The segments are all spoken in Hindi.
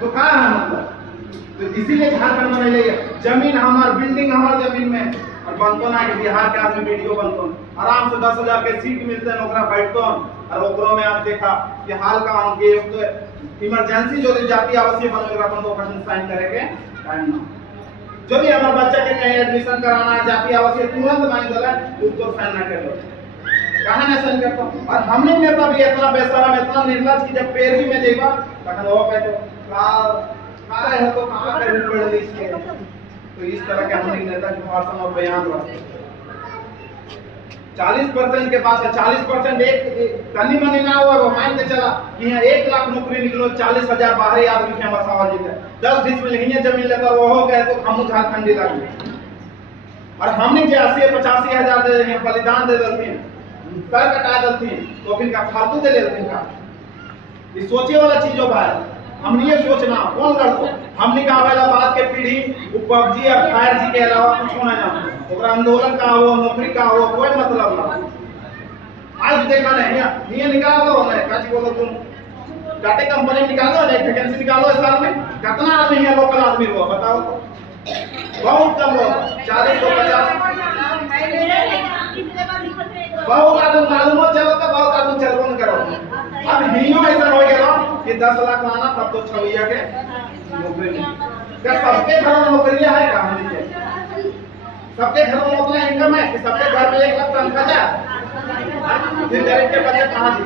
तो कहाँ है मतलब, तो इसीलिए झारखंड में नहीं जमीन हमार बिल्डिंग हमार जमीन में और बनतो ना कि बिहार के आदमी वीडियो बनतो आराम से 10,000 के सीट मिलते हैं ओकरा बैठतो और ओकरो में आप देखा कि हाल का हम के तो इमरजेंसी जो जाति आवश्यक बन ओकरा अपन तो ऑपरेशन साइन करेंगे टाइम ना जो भी हमारे बच्चा के कहीं एडमिशन कराना है जाति आवश्यक तुरंत मांग दला उसको साइन ना कर लो कहां ना साइन करतो और हमने नेता भी इतना बेशरम इतना निर्लज कि जब पैरवी में जेबा तखन वो कहतो का है तो कहां कर पड़ इसके तो इस तरह के हमारे नेता के भाषण और बयान हुआ 40% के पास है 40% एक तनी मनी ना हुआ वो मान के चला कि यहाँ 1 लाख नौकरी निकलो 40,000 बाहरी आदमी के बसावा जीते 10 डिसमिल हिने जमीन लेकर वो हो गए तो हम झारखंडी लगे और हमने जो 80-85,000 दे बलिदान दे देते हैं कर कटा देते हैं तो फिर का फालतू दे लेते हैं का ये सोचे वाला चीज हो भाई हमने ये सोचना कौन लड़को हमने कहा वाला बात के पीढ़ी वो पबजी और फायर जी के अलावा कुछ होना ना ओकरा आंदोलन का हो नौकरी का हो कोई मतलब ना आज देखा नहीं ये निकाल दो ना काची बोलो तुम टाटा कंपनी निकालो ना वैकेंसी निकालो इस साल में कितना आदमी है लोकल आदमी हो बताओ तो बहुत कम लोग 40 से 50 बहुत आदमी मालूम हो चलो तो बहुत आदमी चलबो न करो अब हियो ऐसा हो गया कि 10 लाख लाना तब तो छवैया के नौकरी क्या सबके घर में नौकरियां है का हमने सबके घर में उतना इनकम है कि सबके घर में 1 लाख तनख्वाह है फिर गरीब के बच्चे कहां जी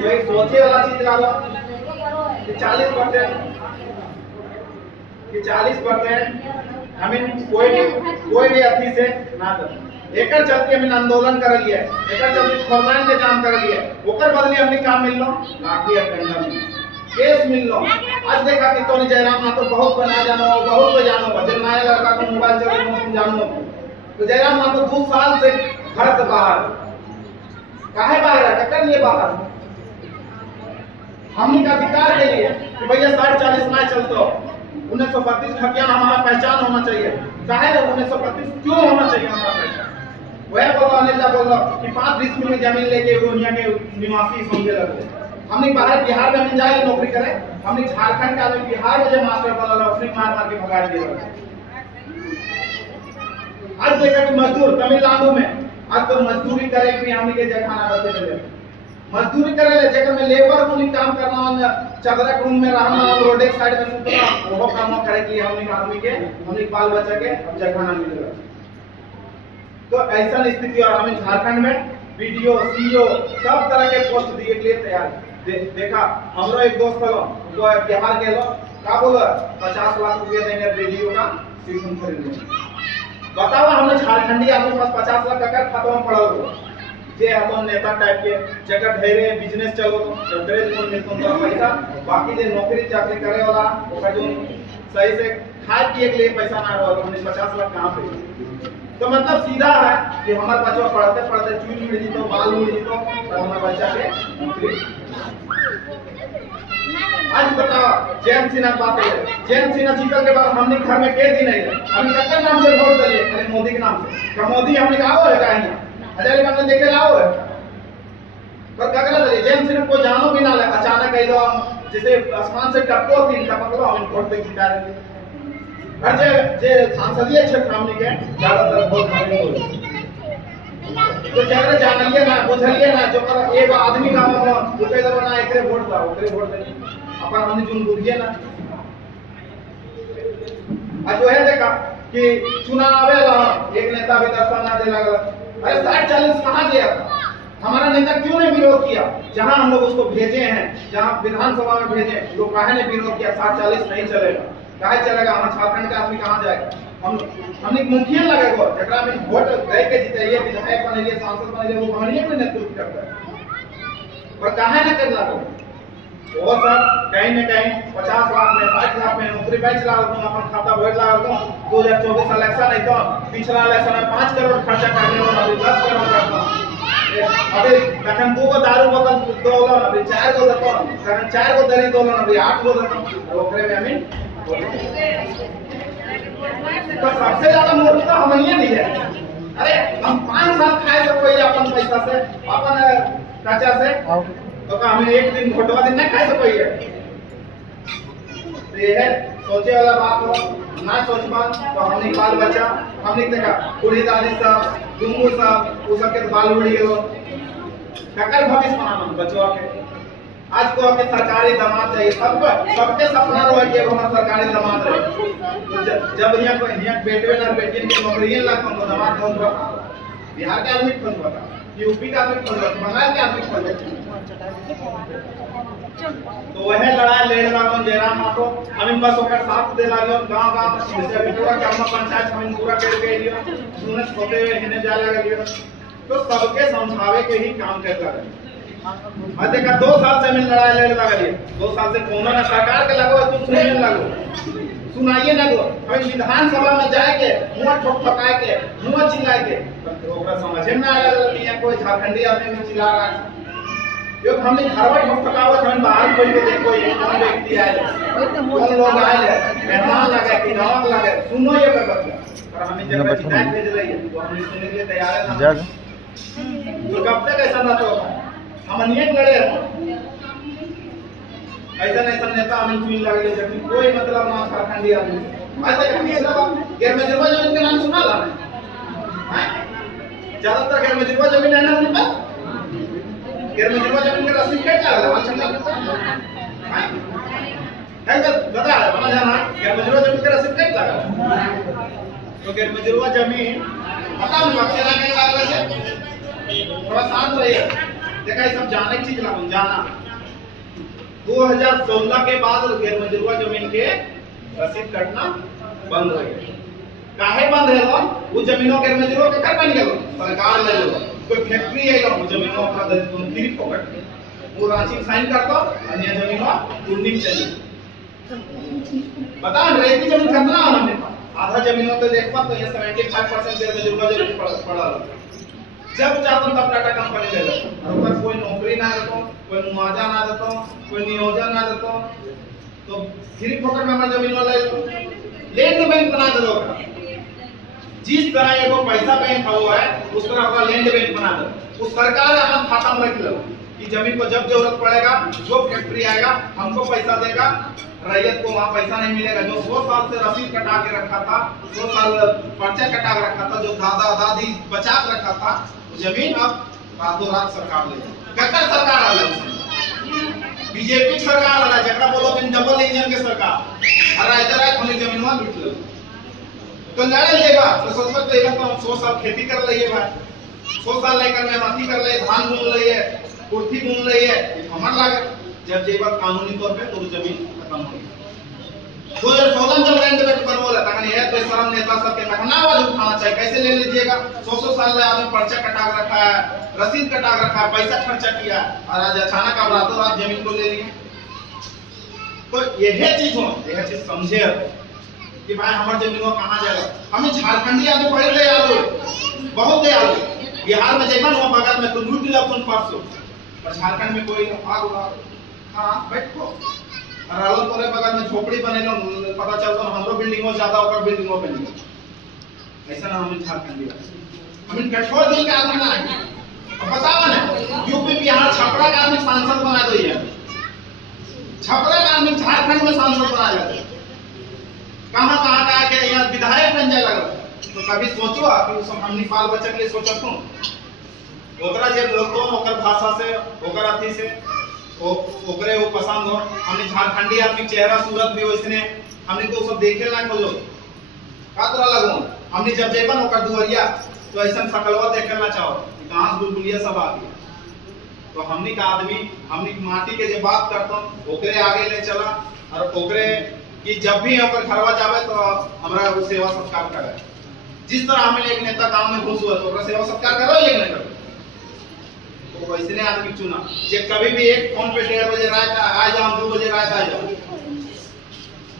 तो एक सोचे वाला चीज डालो कि 40% हमें कोई भी अथी से ना दो एकर चलते हमने आंदोलन कर लिए एकर चलते फरमान के काम कर लिए ओकर बदले हमने काम मिल लो बाकी अटेंडर केस मिल लो आज देखा कि तोनी जयराम ना तो बहुत बना जानो बहुत को जानो बजे नया लड़का को मोबाइल चला तुम जानो तो जयराम ना तो 2 साल से घर से बाहर काहे बाहर है कर लिए बाहर हमने का अधिकार के लिए कि भैया 60-40 ना चलतो 1932 खतियान हमारा पहचान होना चाहिए काहे 1932 क्यों होना चाहिए हमारा पहचान वह बोलो अनिल दा बोलो कि 5 डिसमिल में जमीन लेके दुनिया के निवासी समझे लगते हमने बाहर बिहार में हम जाए नौकरी करे हमने झारखंड का आदमी बिहार में जो मास्टर बोला अपने मार के भगा दिए आज देखा कि मजदूर तमिलनाडु में आज तो मजदूरी करे कि हमने के जगह ना बचे चले मजदूरी करे ले जगह में लेबर को काम करना चदरा रूम में रहना रोड एक साइड में सुतना वो काम करे कि हमने आदमी के हमने बाल बच्चा के जगह ना मिलेगा तो ऐसा स्थिति और हमें झारखंड में वीडियो सीओ सब तरह के पोस्ट दिए के लिए तैयार देखा हमरो एक दोस्त था वो बिहार के लोग का बोला 50 लाख रुपया देंगे वीडियो का सिस्टम खरीदने बताओ हमने झारखंडी आदमी पास 50 लाख का खाता में पड़ा हो जे अपन नेता टाइप के जगह ढेरे बिजनेस चलो तो ड्रेस कोन में तुम पैसा बाकी जे नौकरी चाकरी करे वाला ओका जो सही से खाए पिए के लिए पैसा ना रहो हमने 50 लाख कहां पे तो मतलब सीधा है कि हमारे बच्चा पढ़ते पढ़ते चूल मिल जी तो बाल मिल जी तो हमारे बच्चा के नौकरी आज बताओ जैन सिन्हा बात है जैन सिन्हा जीतल के बाद हमने घर में के दिन है हम कितना नाम से वोट दिए अरे मोदी के नाम से क्या मोदी हमने कहा है कहीं हजार का देखे लाओ है पर क्या करना चाहिए जैन सिन्हा को जानो भी ना ले अचानक कह दो जैसे आसमान से टपको 3 टपक लो हम वोट पे जिता रहे हर जे सांसदीय क्षेत्र हमने के ज्यादातर वोट हमने तो जगह जानिए ना बुझलिए ना जो कर एक आदमी का वो कह दो ना एकरे वोट दाओ ओकरे वोट दे अपन हमने जुन बुझिए ना आज जो है देखा कि चुनाव आवेला एक नेता भी दर्शन ना दे लगा अरे 60-40 कहां गया हमारा नेता क्यों नहीं विरोध किया जहां हम लोग उसको भेजे हैं जहां विधानसभा में भेजे लोग काहे ने विरोध किया 60-40 नहीं चलेगा काहे चलेगा हम झारखंड का आदमी कहां जाएगा हमने मुखिया लगेगा जकरा में वोट दे के जिताइए विधायक बनेंगे सांसद बनेंगे वो हमने में नेतृत्व करता है पर काहे ना करना वो सब कहीं न कहीं 50 लाख में 60 लाख में नौकरी बेच रहा हूं अपन खाता भर रहा हूं 2024 इलेक्शन है तो पिछला इलेक्शन में 5 करोड़ खर्चा करने वाला अभी 10 करोड़ करता अभी तखन 2 गो दारू बोतल दोलन अभी 4 गो दतो तखन 4 गो दरी दोलन अभी 8 गो दतो ओकरे में हमें तो सबसे ज्यादा मूर्ख तो हम ही नहीं है अरे हम 5 साल खाए तो कोई अपन पैसा से अपन चाचा से तो का हमें एक दिन घोटवा दिन नहीं खाए सको ये। तो ये है सोचे वाला बात हो ना सोच बात तो हमने बाल बच्चा हमने देखा बूढ़ी दादी सब दुमू सब वो सब के बाल उड़ गेलो ककर भविष्य बनाना बच्चों के आज को हमें सरकारी दामाद चाहिए सबके सपना रहे कि हमारा सरकारी दामाद रहे। तो जब यहाँ बेटे ना बेटी की नौकरी लगा तो दामाद कौन रहा बिहार के आदमी कौन बता यूपी का आदमी कौन बता बंगाल के आदमी कौन बता। तो वह लड़ाई ले रहा जयराम आपको हम बस होकर साथ दे लागे गांव गांव जैसे अभी पूरा ग्राम पंचायत हम पूरा करके लियो सुनत होते हुए हिने जा लगे तो सबके समझावे के ही काम कर लगे। देखा 2 साल से मिल लड़ाई लड़ लगे 2 साल से कोनो ना सरकार के लगो तुम सुनने लगो सुनाइए लगो और विधानसभा में जाके मुंह ठोक के मुंह चिल्लाए के तो ओकरा समझे ना आया कोई झारखंडी आदमी में चिल्ला रहा है जो हमने घरवा ठोकावत हम बाहर कोई के देखो ये कौन व्यक्ति आए कौन लोग आए मेहमान लगे कि नमक लगे सुनो ये बात और हमें जब शिकायत भेज रही है तो हम सुनने के लिए तैयार है ना तो कब तक ऐसा ना तो हम अनेक लड़े ऐसा नेता हमें चुन लगे जब कोई मतलब ना झारखंडी आदमी आज तक हम ये सब गैरमजुर्बा जमीन के नाम सुना ला ज्यादातर गैरमजुर्बा जमीन है ना उन पर गैरमजुर्बा जमीन का रसीद क्या चला है चला है तो बता हमारा जाना गैरमजुर्बा जमीन का रसीद क्या लगा तो गैरमजुर्बा जमीन पता नहीं बक्सेला के लागला से थोड़ा शांत रहिए देखा ये सब जाने की चीज लागू जाना 2016 के बाद गैरमजुर्बा जमीन के रसीद कटना बंद हो गया काहे बंद है लो वो जमीनों गैरमजुर्बा के कर बन गए सरकार ले लो कोई फैक्ट्री है लो जमीनों का तुम फ्री पकड़ वो राशि साइन कर दो अन्य जमीनों टूर्निंग चली बता रेती जमीन कितना है हमने आधा जमीनों तो देख पा तो ये 75% गैरमजुर्बा जमीन पड़ा जब चाहता तब टाटा कंपनी ले लो और ऊपर कोई नौकरी ना देतो कोई मुआवजा ना देतो कोई नियोजन ना देतो तो फ्री फोकट में हमारा जमीन ले लो लैंड बैंक बना दो जिस तरह ये को पैसा बैंक हुआ है उस तरह का लैंड बैंक बना दो उस सरकार अपन खाता में रख लो कि जमीन को जब जरूरत पड़ेगा जो फैक्ट्री आएगा हमको पैसा देगा रैयत को वहाँ पैसा नहीं मिलेगा जो 100 साल से रसीद कटा के रखा था 100 साल पर्चा कटा के रखा था जो दादा दादी बचा के रखा था जमीन अब रातों रात सरकार ले ककर सरकार आ गई बीजेपी सरकार आ जकरा बोलो कि डबल इंजन के सरकार अरे इधर है हमने जमीनवा लूट लो तो लड़े लेगा तो सोचो तो एक तो 100 साल खेती कर लिए भाई 100 साल लेकर मेहनती कर ले धान बुन लिए कुर्ती बुन लिए हमार लागे जब जेबा कानूनी तौर पे तो जमीन खत्म हो गई 2016 जब लैंड बैंक बनवला तखन ये तो शर्म नेता सब के कहना आवाज उठाना चाहिए कैसे ले लीजिएगा 100 साल से आदमी पर्चा कटा रखा है रसीद कटा रखा है पैसा खर्चा किया और आज अचानक आप रातों रात जमीन को ले लिए तो यही चीज हो यह चीज समझे कि भाई हमारे जमीनों कहां जाएगा हमें झारखंडी आदमी पढ़े ले आलो बहुत दे आलो बिहार में जेबन वो बगल में तो लूट लिया अपन परसों पर झारखंड में कोई आग हुआ हां बैठो और आलो तोरे बगल में झोपड़ी बनेलो पता चलतो हमरो बिल्डिंगो ज्यादा ओकर बिल्डिंगो बन गई ऐसा ना हम झारखंडी हम कठोर दिल के आदमी ना है अब बताओ ना यूपी बिहार छपरा का आदमी सांसद बना दो ये छपरा का आदमी झारखंड में सांसद बना दो कहां का के यहाँ विधायक बन जाए लगा तो कभी सोचो कि सब हमनी बाल बच्चा के लिए सोचत हूं ओकरा जे बोलतो ओकर भाषा से ओकर अथी से ओकरे वो पसंद हो हमने झारखंडी आदमी चेहरा सूरत भी वैसने हमने तो सब देखे ला खोलो का तरह लगो हमने जब जेबन ओकर दुवरिया तो ऐसा सकलवा देखे ना चाहो घास बुलबुलिया सब आ गया तो हमने का आदमी हमने माटी के जे बात करतो ओकरे आगे ले चला और ओकरे कि जब भी ओकर घरवा जावे तो हमरा वो सेवा सत्कार करे जिस तरह हमें एक नेता गांव में घुस हुआ तो ओकरा सेवा सत्कार करो या नहीं करो तो वैसने आदमी चुना जे कभी भी एक फोन पे 1:30 बजे रात आ जाओ 2 बजे रात आ जाओ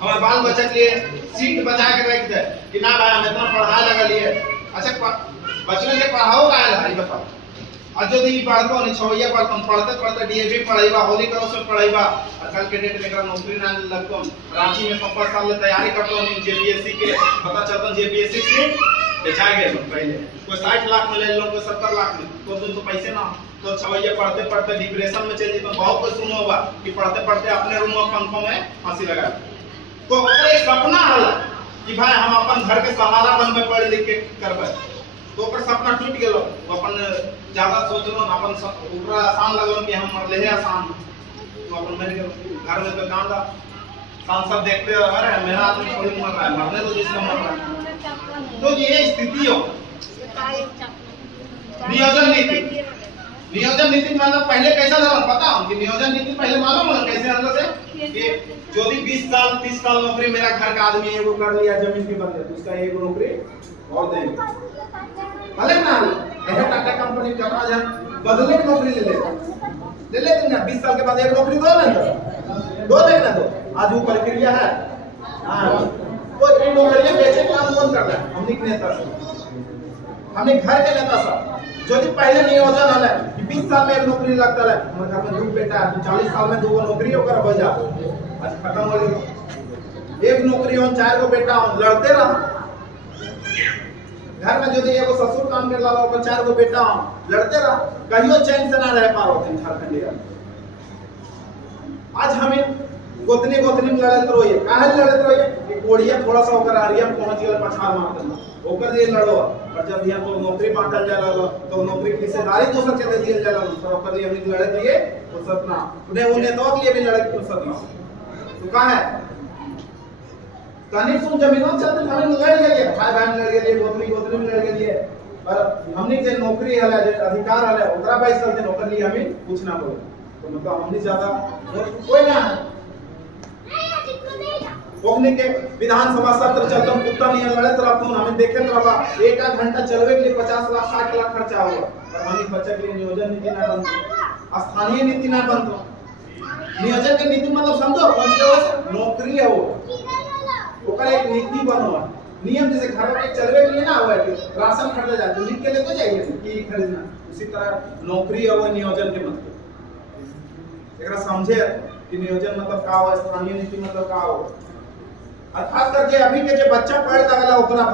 हमारे बाल बच्चे के लिए सीट बचा के रख दे कि ना भाई हम इतना पढ़ा लगा लिए अच्छा बचपन के पढ़ाओ का है बताओ आज जो दी पढ़तो नहीं छवैया पढ़तो पढ़ते पढ़ते डीएवी पढ़ाईबा होली क्रॉस में पढ़ाईबा कल के डेट में एकरा नौकरी ना लगतो रांची में 5 साल से तैयारी करतो नहीं जेपीएससी के पता चलता जेपीएससी से बेचा गए पहले कोई 60 लाख में ले लो कोई 70 लाख में तो पैसे ना तो छवैया पढ़ते पढ़ते डिप्रेशन में चली, तो बहुत कुछ सुनो होगा कि पढ़ते पढ़ते अपने रूम में पंखों में फांसी लगा। तो एक सपना आला कि भाई हम अपन घर के सहारा बनबे, पढ़ लिख के करबे, तो ओकर सपना टूट गेलो। अपन ज्यादा सोचलो ना, अपन ऊपर आसान लगलो कि हम मर ले है आसान, तो अपन मर गेलो। घर में तो कांदा सांसद देखते अरे मेरा आदमी थोड़ी मर रहा है, मरने तो जिसका मर रहा है। तो ये स्थिति हो नियोजन नीति। नियोजन नीति मतलब पहले कैसा था पता हो कि नियोजन नीति पहले मालूम है कैसे अंदर से कि जो भी 20 साल 30 साल नौकरी मेरा घर का आदमी एगो कर लिया जमीन के बदले, तो उसका एक नौकरी और देंगे भले ना यह टाटा कंपनी कमा जाए बदले नौकरी ले लेते ना 20 साल के बाद एक नौकरी दो लेना दो। आज वो प्रक्रिया है। तो ये नौकरियां बेचे काम कौन कर रहा है? हमने नेता हमने घर के नेता साहब जो कि पहले नियोजन हल कि 20 साल में एक नौकरी लगता है, हमारे घर में दो बेटा है 40 साल में 2 नौकरी होकर बजा आज खत्म हो गई। एक नौकरी हो 4 गो बेटा हो लड़ते रहा। घर में जो एगो ससुर काम कर रहा होकर 4 गो बेटा हो लड़ते रहा, कहियो चैन से ना रह पा रहे झारखंडी। आज हमें गोतनी में लड़त रहिए, काहे लड़त रहिए कि कोड़िया थोड़ा सा होकर आरिया पहुंच गेल पछाड़ मार देना ओकर लिए लड़ो। और जब यहाँ तो नौकरी बांटल जा रहा तो नौकरी की हिस्सेदारी दूसर के दे दिए जा रहा, तो ओकर लिए हम लड़त रहिए फुर्सत ना उन्हें तो के लिए भी लड़े फुर्सत ना। तो का है तनिक सुन जमीनों चलते हमें लड़ गए, भाई बहन लड़ गए, गोतनी में लड़ गए, पर हमने जे नौकरी हले जे अधिकार हले ओकरा बाइस चलते नौकर लिए हमें कुछ ना बोले। तो मतलब हमने ज्यादा कोई ना ओकने के विधानसभा सत्र चलता कुत्ता नहीं लड़त रहता हमें देखे रहा 1 घंटा चलवे के लिए 50 लाख 60 लाख खर्चा होगा, पर हमें बच्चे के लिए नियोजन नीति ना बनता, स्थानीय नीति ना बनता। नियोजन के नीति मतलब समझो नौकरी है वो ओकर एक नीति बनो नियम, जैसे घर में चलवे के लिए ना हुआ कि राशन खरीदा जाए तो लिख के ले तो जाइए कि खरीदना, उसी तरह नौकरी है वो नियोजन के मतलब एकरा समझे कि नियोजन मतलब का हो, स्थानीय नीति मतलब का हो। और खास करके अभी के जो बच्चा पढ़ लगला ओकरा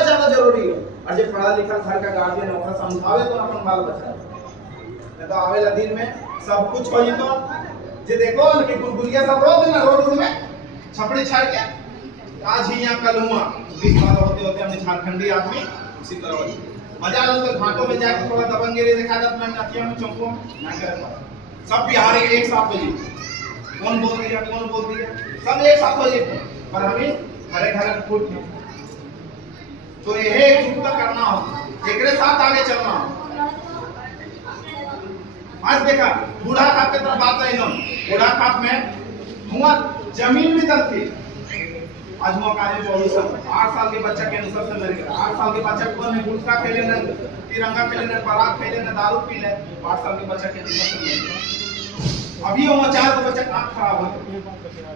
ज्यादा जरूरी है। और जो पढ़ा लिखा घर का गार्जियन ओकरा समझावे तो अपन बाल बच्चा नहीं तो आवेला दिन में सब कुछ होई। तो जे देखो कि गुलगुलिया सब रोज ना रोड में छपड़ी छाड़ के आज ही यहाँ कल हुआ 20 साल होते होते हमने झारखंडी आदमी उसी तरह मजा लो। तो घाटों में जाके थोड़ा दबंगेरी दिखा जाता मैं नथिया में चौकों ना करे सब बिहारी एक साथ हो जी कौन बोल दिया सब एक साथ हो जाते, पर हमें घरे घरे फूट नहीं। तो यह एकजुटता करना हो, एक साथ आगे चलना हो। आज देखा बूढ़ा खाप की तरफ बात है, बूढ़ा खाप में हुआ जमीन भी दल थी। आज मौका है पॉल्यूशन 8 साल के बच्चा कैंसर से मर गया। 8 साल के बच्चा को ने गुटखा खेले ने तिरंगा खेले ने पराग खेले ने दारू पी ले 8 साल के बच्चा कैंसर से मर गया। अभी वो 4 को बच्चा आंख खराब हो।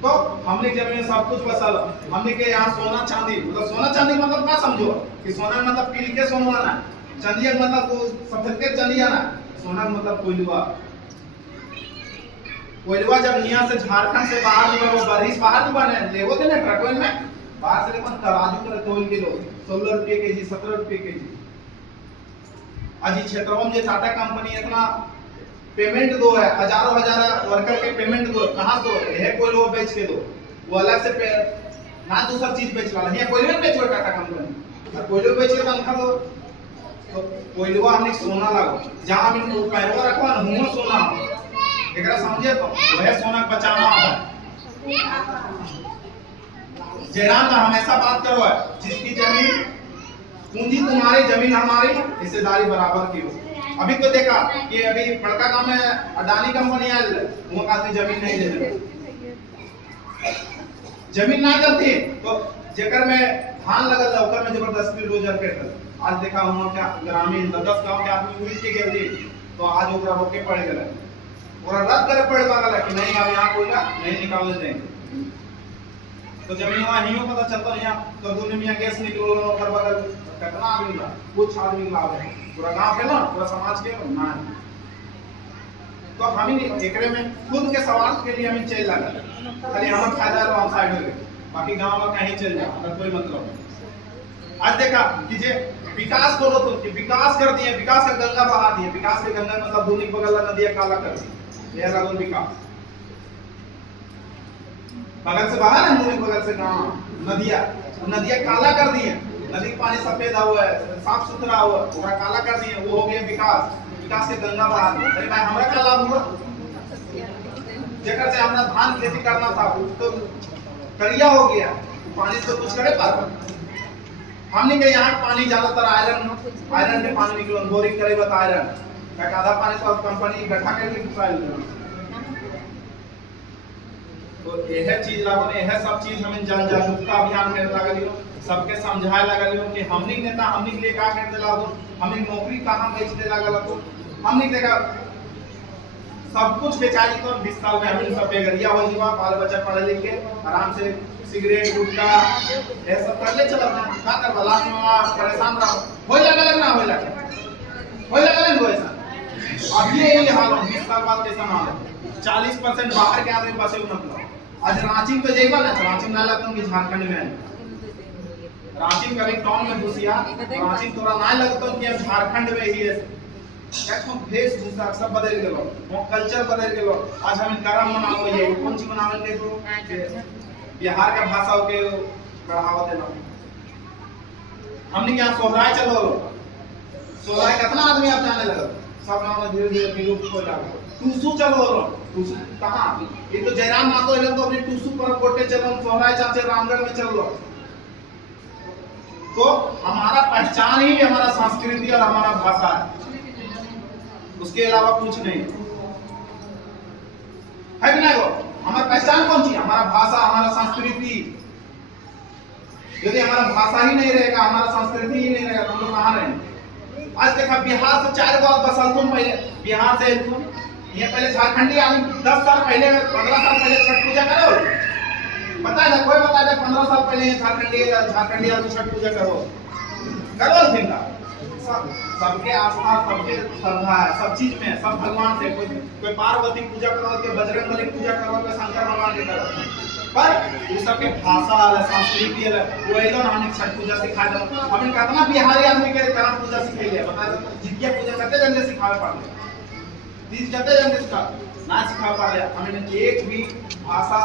तो हमने जमीन सब कुछ बसल हमने के यहाँ सोना चांदी मतलब सोना चांदी मतलब क्या समझो कि सोना मतलब पील के सोना ना, चांदी मतलब सफेद के चांदी ना, सोना मतलब कोयलवा जब यहाँ से झारखंड से बाहर जो वो बारिश बाहर बने लेवो थे ना ट्रकों में बाहर से लेकर तराजू कर तोल किलो 16 रुपये केजी 17 रुपये केजी। आज क्षेत्रों में टाटा कंपनी इतना पेमेंट दो है, हजारों वर्कर के पेमेंट दो, कहाँ दो है कोई लोग बेच के दो, वो अलग से ना दूसरा चीज बेच रहा है कोई लोग बेचो टाटा कंपनी कोई लोग बेच के तनखा दो। तो कोयलवा हमने सोना लागो जहाँ हम पैरवा रखवा ना सोना एकरा समझे तो वह सोना बचाना है। जयराम का हमेशा बात करो है जिसकी जमीन पूंजी तुम्हारी जमीन हमारी हिस्सेदारी बराबर की हो। अभी तो देखा कि अभी बड़का गांव में अडानी कंपनी आयल वो आदमी जमीन नहीं दे रहे, जमीन ना करती तो जेकर में धान लगल है ओकर में जबरदस्ती रोजगार कर। आज देखा हम क्या ग्रामीण 10 गांव के आदमी उड़ के गेल तो आज ओकरा रोके पड़ गेल और रद्द करे पड़ लागल कि नहीं अब यहाँ कोई नहीं निकालने देंगे। तो जमीन वहाँ हियो पता चलता यहाँ तो दुनिया में गैस निकलो ओकर बगल कितना आदमी ला कुछ आदमी ला है पूरा गांव के ना पूरा समाज के ना। तो हम एकरे में खुद के स्वार्थ के लिए हमें चल लगा खाली हम फायदा लो साइड हो गए बाकी गांव में कहीं चल जाओ कोई मतलब नहीं। आज देखा कि जे विकास बोलो तो कि विकास कर दिए, विकास का गंगा बहा दिए। विकास के गंगा मतलब दोनों बगल नदियां काला कर दी, यह लागू विकास। बगल से बाहर है, दोनों बगल से गांव नदियां काला कर दिए। नदी का पानी सफेद हुआ है, साफ सुथरा हुआ, पूरा काला कर दिए, वो हो गया विकास। विकास के गंगा बहा दिए। अरे भाई हमरा क्या लाभ हुआ? जेकर से हमरा धान खेती करना था तो करिया हो गया, पानी से कुछ करे पार। हमने के यहाँ पानी ज्यादातर आयरन के पानी निकलो, बोरिंग करे बता आयरन का आधा पानी तो कंपनी इकट्ठा करके निकाल। तो यह चीज लागो ने, यह सब चीज हमें जन जागरूकता अभियान में लागलियो, सबके समझाए लागलियो कि हमनी नेता हमनी के लिए का कर देला हो, हमनी नौकरी कहां बेच दे लागल हो। हमनी देखा सब कुछ बेचाई तो 20 साल में हमनी सब बेगरिया हो जीवा, बाल बच्चा पढ़े लिख के आराम से सिगरेट गुटखा ये सब कर ले चला का कर लास्ट में परेशान रहो। होय लगल ना होय लगल हो ऐसा। अब ये हाल 20 साल बाद कैसा हाल है? 40% बाहर के आदमी बसे मतलब। आज रांची तो जेबा ना, रांची ना लगता कि झारखंड में है। रांची कभी टाउन में घुसिया, रांची तोरा ना लगता कि हम झारखंड में ही है। क्या भेष भूषा सब बदल गेलो, वो कल्चर बदल गेलो। आज हम करम मनावे ये कौन सी मनावे के तो बिहार का भाषा के बढ़ावा देना। हमने क्या सोहराय चलो, सोहराय कितना आदमी अब जाने लगा, सब नाम धीरे-धीरे विलुप्त हो जाएगा। टूसू चलो, टूसू कहां? ये तो जयराम मातो इधर तो अपने टूसू पर कोटे चलो, सोहराय चाचे रामगढ़ में चल लो। तो हमारा पहचान ही हमारा संस्कृति और हमारा भाषा है, उसके अलावा कुछ नहीं है कि नहीं? हमारा पहचान कौन सी? हमारा भाषा, हमारा संस्कृति। यदि हमारा भाषा ही नहीं रहेगा, हमारा संस्कृति ही नहीं रहेगा तो हम लोग कहाँ रहेंगे? आज देखा बिहार से 4 बार बसल तुम, पहले बिहार से तुम ये पहले झारखंडी आदमी 10 साल पहले 15 साल पहले छठ पूजा करो, बताया था कोई? बताया था 15 साल पहले झारखंडी आदमी छठ पूजा करो थी ना? सबके आस्था, सबके श्रद्धा है, सब चीज में, सब भगवान से। कोई पार्वती पूजा करो, कोई बजरंगबली पूजा करो, कोई शंकर भगवान के करो, पर ये सबके भाषा है, संस्कृति है, वो एकदम हमने छठ पूजा सिखाए दो। हमने कितना बिहारी आदमी के करम पूजा सिखा लिया, बता दो। जितिया पूजा करते जन सिखावे पड़े, तीज करते जन सिखा ना सिखा पा लिया। हमने एक भी भाषा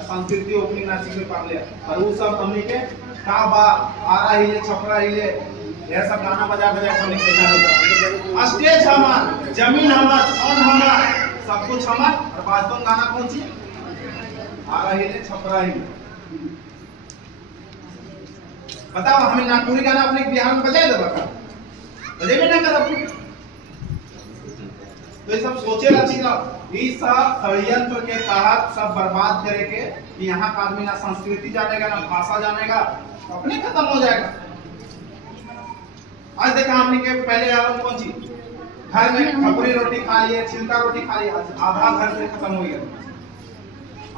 संस्कृति ओपनिंग ना सीखे पा लिया, और वो सब हमने के का बा आरा हिले छपरा हिले यह सब गाना बजा हमने सीखा होगा। स्टेज हमार, जमीन हमार, साउंड हमार, सब कुछ हमार, और बाजतों गाना कौन सी? आरा हिले छपरा हिले। बताओ हमें नागपुरी गाना अपने बिहार में बजाए दो, बता बजे में ना कर। तो ये सब सोचे रची ना, ये सब षड्यंत्र के तहत सब बर्बाद करेंगे। यहाँ का आदमी ना संस्कृति जानेगा, ना भाषा जानेगा, अपने खत्म हो जाएगा। आज देखा हमने के पहले आलम कौन सी? घर में खपरी रोटी खा लिए, छिलका रोटी खा लिए, आधा घर से खत्म हो गया।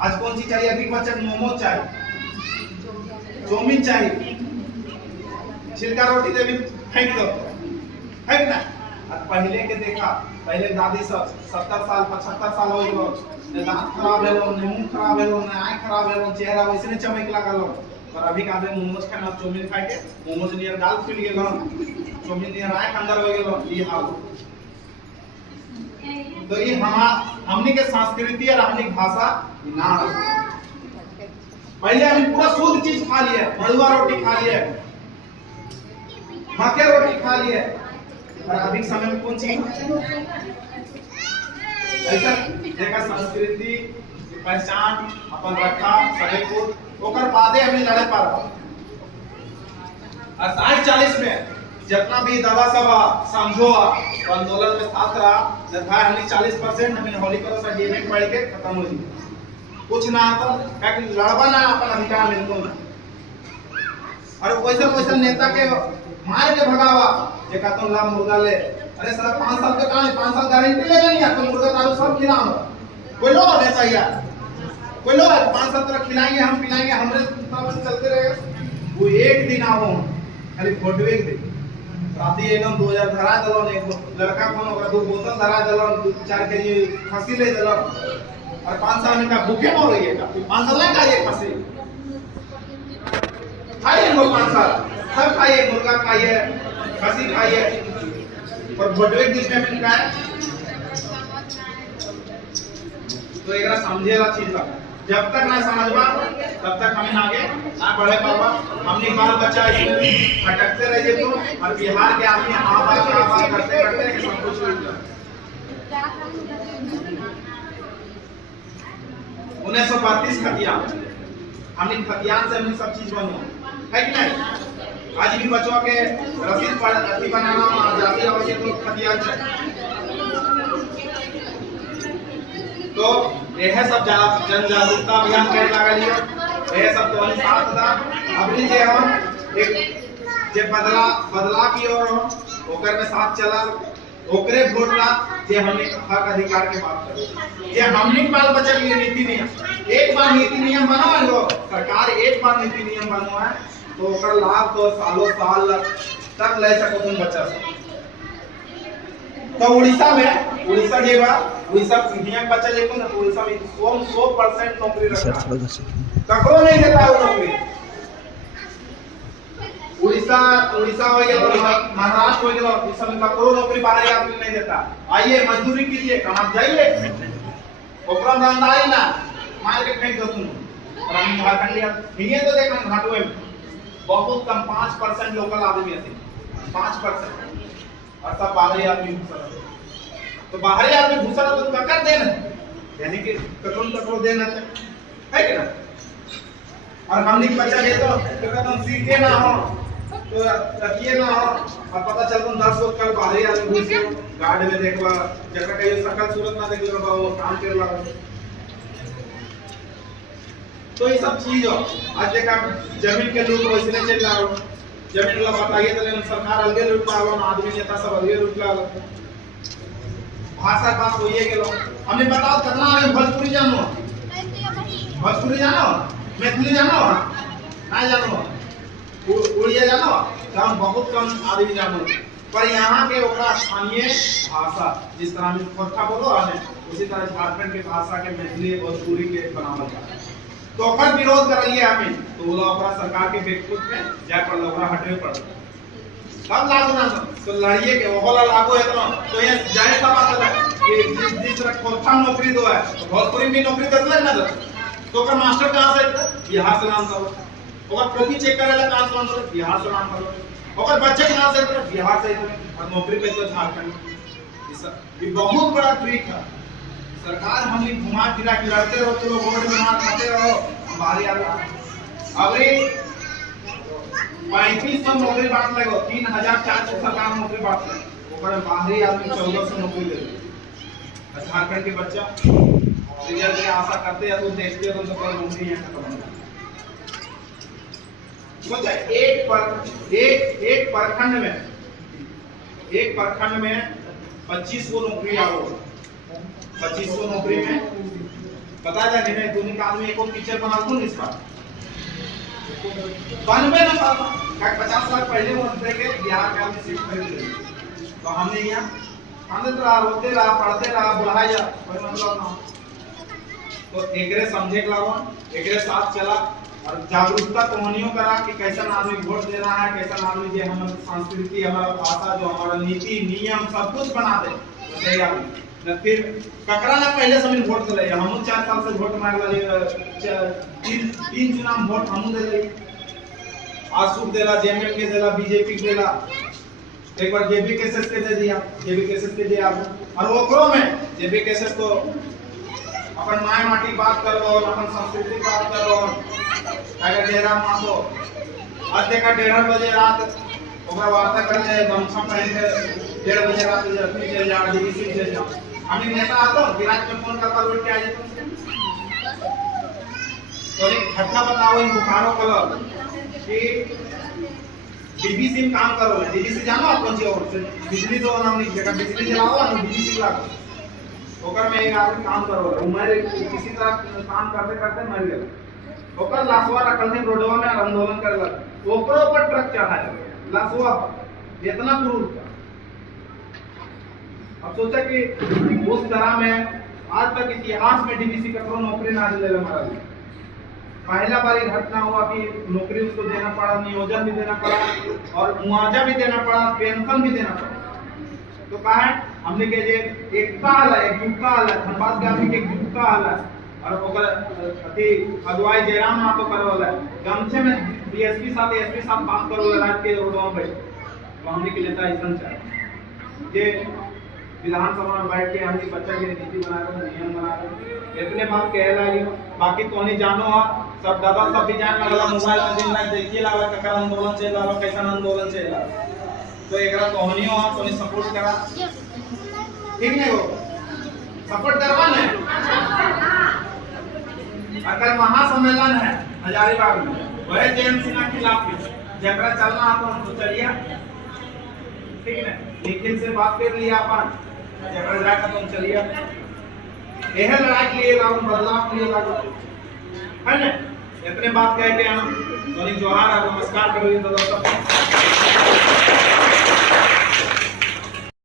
आज कौन सी चाहिए? अभी बच्चे मोमो चाहिए, चाउमीन चाहिए, छिलका रोटी दे भी फेंक दो, फेंक ना। पहले के देखा, पहले दादी सब 70 साल 75 साल हो गए, दांत खराब है, मुंह खराब है, आँख खराब है, चेहरा वैसे चमक लागल। पर अभी का आदमी मोमोज खाना, चाउमीन खाए के मोमोज नियर गाल फूल गेल, चाउमीन नियर आँख अंदर हो गेल, ये हाल। तो ये हमनी के संस्कृति और हमनी भाषा ना। पहले हम पूरा शुद्ध चीज खा लिए, मड़ुआ रोटी खा लिए, मक्के रोटी खा लिए, और अभी समय में कौन चीज ऐसा देखा? संस्कृति पहचान अपन रखा सभी को, ओकर बादे हमें लड़े पर। और 60-40 में जितना भी दवा सभा समझो आंदोलन में साथ रहा, हमने 40% हमें हॉलीकर से डीएमए पढ़ के खत्म हो गई। कुछ ना आता लड़वा ना अपन अधिकार मिलतो ना, और वैसे नेता के मार के भगावा देखा तो ला मुर्गा ले। अरे साला 5 साल के काम है, 5 साल गारंटी ले लेनी है, तो मुर्गा दारू सब खिलाओ। कोई लो ऐसा यार, कोई लो 5 साल तक खिलाएंगे, हम पिलाएंगे, हमरे तरफ से चलते रहेगा। वो एक दिन आओ खाली फोटो एक दिन राती एकदम 2000 धरा दलो, एक लड़का कौन ओकरा 2 बोतल धरा दलो, 4 केजी खसी ले दलो, और 5 साल में का भूखे मर रही है का 5 साल नहीं खाइए खसी, खाइए लोग 5 साल सब खाइए, मुर्गा खाइए, खसी खाइए और भोटवे किसमें मिलता है तो एकरा समझेला चीज बा जब तक ना समझबा तब तक हमें आगे ना बढ़े पाबा हमने बाल बच्चा भटकते रहिए तो और बिहार के आदमी हाँ बात करते करते सब कुछ हो जाए 1932 खतियान हमने खतियान से हमने सब चीज बनो है कि नहीं आज भी बच्चों के रसीद पर अति बनाना आजादी आवश्यक तो खतियान से तो यह सब जन जागरूकता अभियान करे लगा लियो यह सब तो वाली साथ था अभी जे हम एक जे बदला की ओर ओकर में साथ चला ओकरे वोट ला जे हमने हक अधिकार के बात कर जे हमने बाल बच्चा के लिए नीति नियम एक बार नीति नियम बनावा लो सरकार एक बार नीति नियम बनवा है तो ओकर लाभ तो सालों साल तक ले सको तुम बच्चा से तो उड़ीसा जेवा उड़ीसा इंडिया बच्चा देखो ना उड़ीसा में 100% नौकरी रखा ककरो नहीं देता वो नौकरी उड़ीसा हो गया महाराष्ट्र हो गया इस समय ककरो नौकरी बाहर आदमी नहीं देता आइए मजदूरी कीजिए कहाँ जाइए ओकरा रंदाई ना मार के फेंक दो तुम और हम झारखंडी हिये तो देखो घाटुए में बहुत कम 5% लोकल आदमी आते 5% और सब बाहरी आदमी घुसा तो बाहरी आदमी घुसा तो ककर देना यानी कि ककरो देना है कि ना और हमने बच्चा दे तो तुम सीखे ना हो तो रखिए ना हो और पता चल तुम 10 लोग कल बाहरी आदमी घुस गए गार्ड में देखवा जगह कहीं सकल सूरत ना देख लो वो काम कर ला तो ये सब चीज हो आज देखा जमीन के लोग वैसे चल रहा हो जमीन वाला बताइए तो सरकार अलगे लूट पालो आदमी नेता सब अलगे लूट ला भाषा बात होइए गेलो हमें बताओ कितना भोजपुरी जानो मैथिली जानो ना जानो उड़िया जानो हम बहुत कम आदमी जानो पर यहाँ के ओकरा स्थानीय भाषा जिस तरह में खोरखा बोलो हमें उसी तरह झारखंड के भाषा के मैथिली भोजपुरी के बनावल जाता तो ओकर विरोध करिए हमें तो वो ओकरा सरकार के बेकूफ में जाकर ओकरा हटवे पड़ता सब लागू ना तो लड़िए के ओला लागू है तो ये जाहिर सा बात है कि जिस तरह खोरखा नौकरी दो है तो भोजपुरी में नौकरी दे ना तो ओकर मास्टर कहां से बिहार से नाम करो ओकर कॉपी चेक करेला कहां से नाम करो बिहार से नाम करो ओकर बच्चे के नाम से बिहार से और नौकरी पे तो झारखंड ये बहुत बड़ा ट्रिक है सरकार हमने घुमा फिरा के लड़ते रहो तो लोग वोट में मार खाते रहो बाहरी आ अबे 3500 नौकरी बांट लगो 3400 सरकार नौकरी बांट ले ओकर बाहरी आदमी 1400 नौकरी ले झारखंड के बच्चा रिजल्ट की आशा करते हैं तो देखते हो तो कोई नौकरी है खत्म सोचा एक प्रखंड में 25 को नौकरी आओ 2500 नौकरी में पता है नहीं दोनों का आदमी एक टीचर बना दूं इस बार बनवे ना पाता 50 लाख पहले वो देके बिहार का आदमी सीट खरीद ले तो हमने यहाँ हमने तो रोते रहा पढ़ते रहा बुढ़ाया कोई मतलब ना तो एकरे समझे के लावा एकरे साथ चला और जागरूकता कहानियों करा कि कैसा आदमी वोट दे रहा है कैसा आदमी जो हमारी संस्कृति हमारा भाषा जो हमारा नीति नियम सब कुछ बना दे तो आदमी फिर ककरा ना पहले समय वोट दे हम 4 साल से वोट मार वाले तीन चुनाव वोट हम दे रही आसुक देला जेएमएम के देला बीजेपी के देला एक बार जेबी केसेस के दे दिया जेबी केसेस के दिया और ओकरो में जेबी केसेस तो अपन माय माटी बात करो अपन संस्कृति बात करो अगर डेरा मातो आज देखा 1:30 बजे रात ओकरा वार्ता कर ले गमछा पहन के 1:30 बजे रात अपनी चल जा डीसी चल जा हमने नेता आता विराट में फोन करता लौट के आ जाता तो एक घटना बताओ इन बुखारों कलर कि डीबीसी में काम करो डीबीसी जानो आप कौन सी और बिजली तो नाम नहीं जगह बिजली जलाओ और डीबीसी लागो ओकर में एक आदमी काम करो उम्र किसी तरह काम करते करते मर गया ओकर लाशवा रखल थे रोडवा में आंदोलन करे लग ओकरो पर ट्रक चढ़ा लाशवा इतना क्रूर था अब सोचा कि उस तरह में आज तक इतिहास में डीबीसी ककरो नौकरी ना दिले हमारा पहला बार घटना हुआ कि नौकरी उसको देना पड़ा, नियोजन भी देना पड़ा और मुआवजा भी देना पड़ा, पेंशन भी देना पड़ा। तो कहा है हमने के जे एकता हल है, एकजुटता हल है, धनबाद ग्रामीण के एकजुटता हल है और ओकर अति अगुवाई जयराम महातो करवल है। गमछे में डीएसपी साथ एसपी साथ काम करवल राज्य के रोडों पे तो हमने के लेता ऐसा चाहिए जे विधानसभा में बैठ के हमने बच्चा के नीति बना रहे, नियम बना रहे, इतने बात कह रहा है। बाकी तो नहीं जानो है सब दादा सब भी जान वाला मोबाइल में दिन रात देखिए लावा का आंदोलन चल रहा है, कैसा आंदोलन चल रहा है। तो एकरा तोहनियो है तो सपोर्ट करा, ठीक नहीं हो सपोर्ट करवा ना। अगर महासम्मेलन है हजारीबाग में वह जयंत सिन्हा के खिलाफ जगरा चलना है तो हम तो चलिए, ठीक है निखिल से बात कर लिया अपन जगरा जाकर तुम चलिए, यह लड़ाई के लिए लागू बदलाव के लिए लागू है ना। इतने बात कह के हम जोहार नमस्कार करो।